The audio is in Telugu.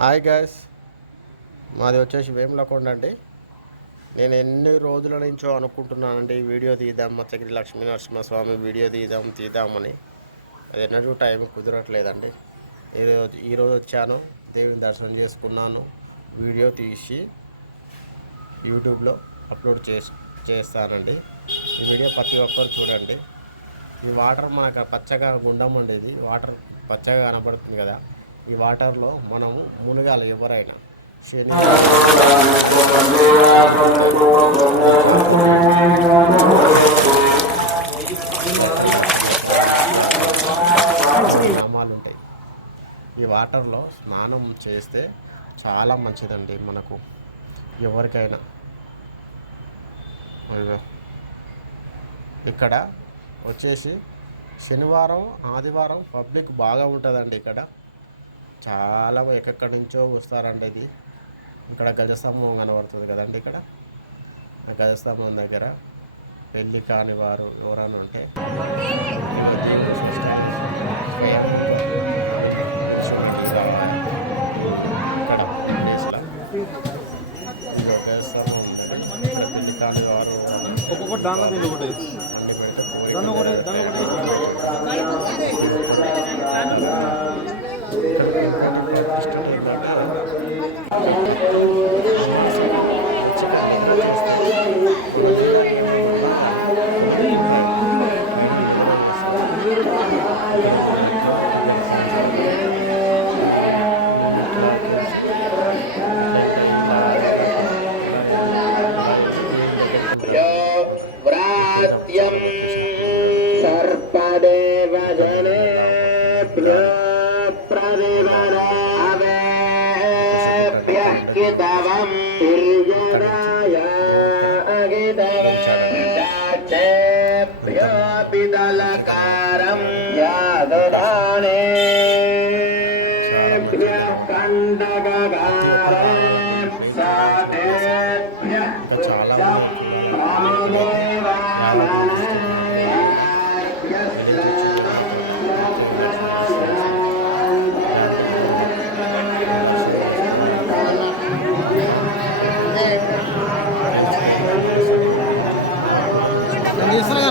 హాయ్ గాయ్స్, మాది వచ్చేసి వేములకొండ అండి. నేను ఎన్ని రోజుల నుంచో అనుకుంటున్నానండి వీడియో తీద్దాం, మత్స్యగిరి లక్ష్మీ నరసింహస్వామి వీడియో తీద్దామని. అది ఎన్నడూ టైం కుదరట్లేదండి. ఈరోజు వచ్చాను, దేవుని దర్శనం చేసుకున్నాను. వీడియో తీసి యూట్యూబ్లో అప్లోడ్ చేస్తానండి. ఈ వీడియో ప్రతి ఒక్కరు చూడండి. ఈ వాటర్ మనకు పచ్చగా గుండం అండి. ఇది వాటర్ పచ్చగా కనబడుతుంది కదా. ఈ వాటర్లో మనము మునగాలి. ఎవరైనా శని నామాలు ఉంటాయి. ఈ వాటర్లో స్నానం చేస్తే చాలా మంచిదండి మనకు, ఎవరికైనా. ఇక్కడ వచ్చేసి శనివారం ఆదివారం పబ్లిక్ బాగా ఉంటుందండి. ఇక్కడ చాలా ఎక్కడి నుంచో వస్తారండి. ఇది ఇక్కడ గజస్తంభం కనబడుతుంది కదండి. ఇక్కడ ఆ గజస్తంభం దగ్గర పెళ్ళి కాని వారు ఎవరైనా ఉంటే ఇక్కడ గజస్తంభం ఉంది. ఇక్కడ పెళ్ళి కాని వారు ఒక్కొక్కటి దాంట్లో దీన్ని ఒకటి అన్ని పెడితే सर्पदेव जनेभ्यो प्रतिवरावेभ्यः कितवं दुर्जनाय अगितवक्षेभ्यो पिदलकारं याददानेभ्यः कण्डककारं सातेभ्यः చేస్తున్నా